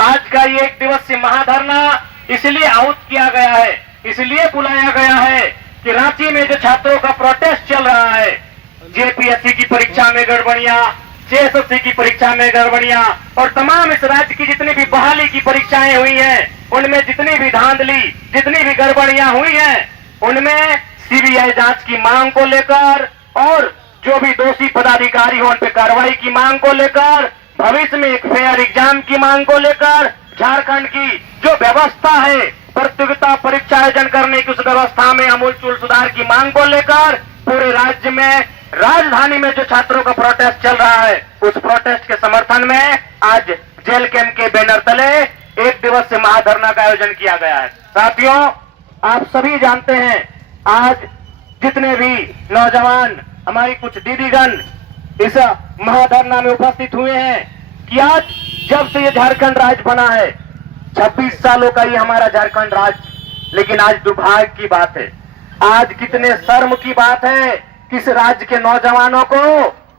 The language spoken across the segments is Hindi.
आज का ये एक दिवसीय महाधरना इसलिए आहूत किया गया है, इसलिए बुलाया गया है कि रांची में जो छात्रों का प्रोटेस्ट चल रहा है, जेपीएससी की परीक्षा में गड़बड़ियां, जेएसएससी की परीक्षा में गड़बड़ियां और तमाम इस राज्य की जितनी भी बहाली की परीक्षाएं हुई हैं, उनमें जितनी भी धांधली, जितनी भी गड़बड़ियां हुई हैं, उनमें सीबीआई जांच की मांग को लेकर और जो भी दोषी पदाधिकारी हो उन पर कार्रवाई की मांग को लेकर, भविष्य में एक फेयर एग्जाम की मांग को लेकर, झारखंड की जो व्यवस्था है प्रतियोगिता परीक्षा आयोजन करने की उस व्यवस्था में आमूलचूल सुधार की मांग को लेकर पूरे राज्य में, राजधानी में जो छात्रों का प्रोटेस्ट चल रहा है, उस प्रोटेस्ट के समर्थन में आज जेल कैंप के बैनर तले एक दिवसीय महाधरना का आयोजन किया गया है। साथियों, आप सभी जानते हैं आज जितने भी नौजवान, हमारी कुछ दीदीगण इस महाधरना में उपस्थित हुए हैं कि आज जब से ये झारखंड राज्य बना है, 26 सालों का ये हमारा झारखंड राज्य, लेकिन आज दुर्भाग्य की बात है, आज कितने शर्म की बात है कि इस राज्य के नौजवानों को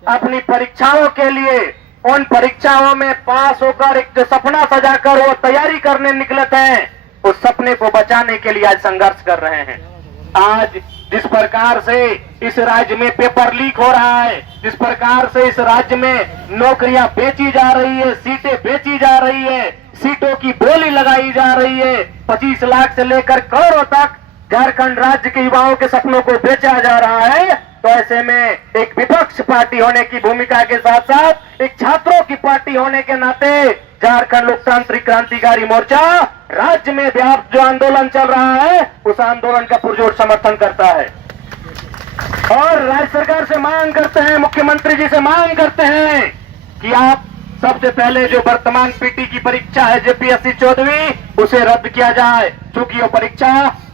अपनी परीक्षाओं के लिए, उन परीक्षाओं में पास होकर एक जो सपना सजाकर वो तैयारी करने निकले थे, उस सपने को बचाने के लिए आज संघर्ष कर रहे हैं। आज जिस प्रकार से इस राज्य में पेपर लीक हो रहा है, जिस प्रकार से इस राज्य में नौकरियां बेची जा रही है, सीटें बेची जा रही है, सीटों की बोली लगाई जा रही है, 25 लाख से लेकर करोड़ों तक झारखंड राज्य के युवाओं के सपनों को बेचा जा रहा है, तो ऐसे में एक विपक्ष पार्टी होने की भूमिका के साथ साथ एक छात्रों की पार्टी होने के नाते झारखंड लोकतांत्रिक क्रांतिकारी मोर्चा राज्य में व्याप्त जो आंदोलन चल रहा है, उस आंदोलन का पुरजोर समर्थन करता है और राज्य सरकार से मांग करते हैं, मुख्यमंत्री जी से मांग करते हैं कि आप सबसे पहले जो वर्तमान पीटी की परीक्षा है जेपीएससी 14वीं, उसे रद्द किया जाए, क्योंकि वो परीक्षा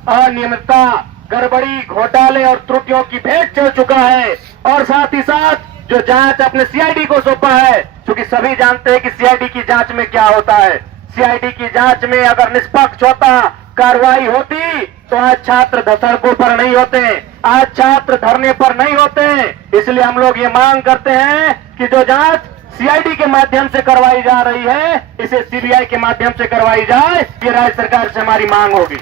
अनियमितता, गड़बड़ी, घोटाले और त्रुटियों की भेंट चढ़ चुका है। और साथ ही साथ जो जांच अपने सीआईडी को सौंपा है, क्योंकि सभी जानते हैं कि सीआईडी की जांच में क्या होता है, सीआईडी की जांच में अगर निष्पक्ष होता, कार्रवाई होती, तो आज छात्र सड़कों पर नहीं होते, आज छात्र धरने पर नहीं होते। इसलिए हम लोग ये मांग करते हैं कि जो जांच सीआईडी के माध्यम से करवाई जा रही है, इसे सीबीआई के माध्यम से करवाई जाए, ये राज्य सरकार से हमारी मांग होगी।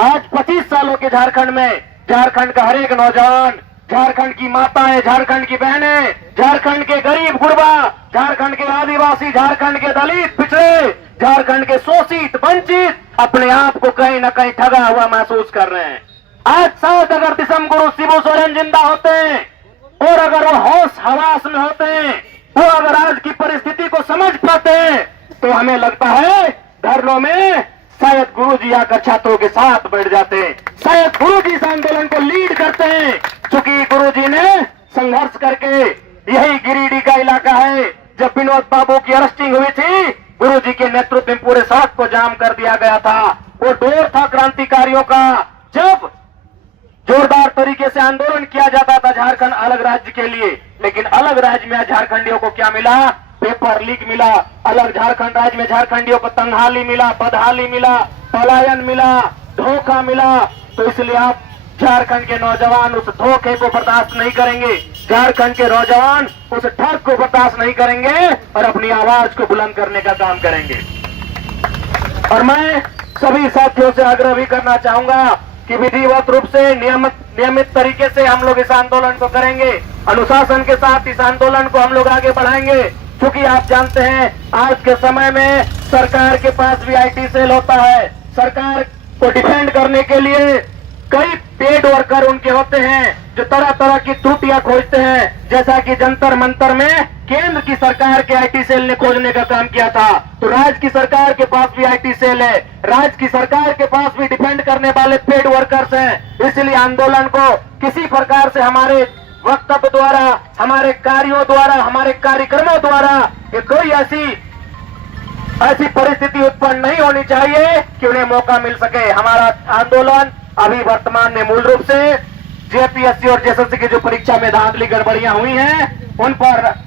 आज 25 सालों के झारखंड में झारखंड का हर एक नौजवान, झारखंड की माताएं, झारखंड की बहनें, झारखंड के गरीब गुरबा, झारखंड के आदिवासी, झारखंड के दलित पिछड़े, झारखंड के शोषित वंचित अपने आप को कहीं न कहीं ठगा हुआ महसूस कर रहे हैं। आज साथ अगर दिसम गुरु शिबू सोरेन जिंदा होते हैं और अगर वो होश हवास में होते हैं, वो अगर आज की परिस्थिति को समझ पाते हैं, तो हमें लगता है धरनों में शायद गुरुजी आकर छात्रों के साथ बैठ जाते हैं, शायद गुरुजी इस आंदोलन को लीड करते हैं, क्योंकि गुरुजी ने संघर्ष करके, यही गिरिडीह का इलाका है, जब विनोद बाबू की अरेस्टिंग हुई थी, गुरुजी के नेतृत्व में पूरे सड़क को जाम कर दिया गया था। वो दौर था क्रांतिकारियों का, जब जोरदार तरीके से आंदोलन किया जाता था झारखंड अलग राज्य के लिए, लेकिन अलग राज्य में झारखंडियों को क्या मिला? पेपर लीक मिला। अलग झारखंड राज्य में झारखंडियों को तंगहाली मिला, बदहाली मिला, पलायन मिला, धोखा मिला। तो इसलिए आप झारखंड के नौजवान उस धोखे को बर्दाश्त नहीं करेंगे, झारखंड के नौजवान उस ठग को बर्दाश्त नहीं करेंगे और अपनी आवाज को बुलंद करने का काम करेंगे। और मैं सभी साथियों से आग्रह भी करना चाहूंगा कि विधिवत रूप से नियमित तरीके से हम लोग इस आंदोलन को करेंगे, अनुशासन के साथ इस आंदोलन को हम लोग आगे बढ़ाएंगे, क्योंकि आप जानते हैं आज के समय में सरकार के पास भी आईटी सेल होता है। सरकार को डिफेंड करने के लिए कई पेड वर्कर उनके होते हैं जो तरह तरह की त्रुटियां खोजते हैं, जैसा कि जंतर मंतर में केंद्र की सरकार के आईटी सेल ने खोजने का काम किया था, तो राज्य की सरकार के पास भी आईटी सेल है, राज्य की सरकार के पास भी डिफेंड करने वाले पेड वर्कर्स हैं। इसलिए आंदोलन को किसी प्रकार से हमारे वक्तव्य द्वारा, हमारे कार्यों द्वारा, हमारे कार्यक्रमों द्वारा कोई ऐसी परिस्थिति उत्पन्न नहीं होनी चाहिए कि उन्हें मौका मिल सके। हमारा आंदोलन अभी वर्तमान में मूल रूप से जेपीएससी और जेएसएससी की जो परीक्षा में धांधली गड़बड़ियां हुई हैं, उन पर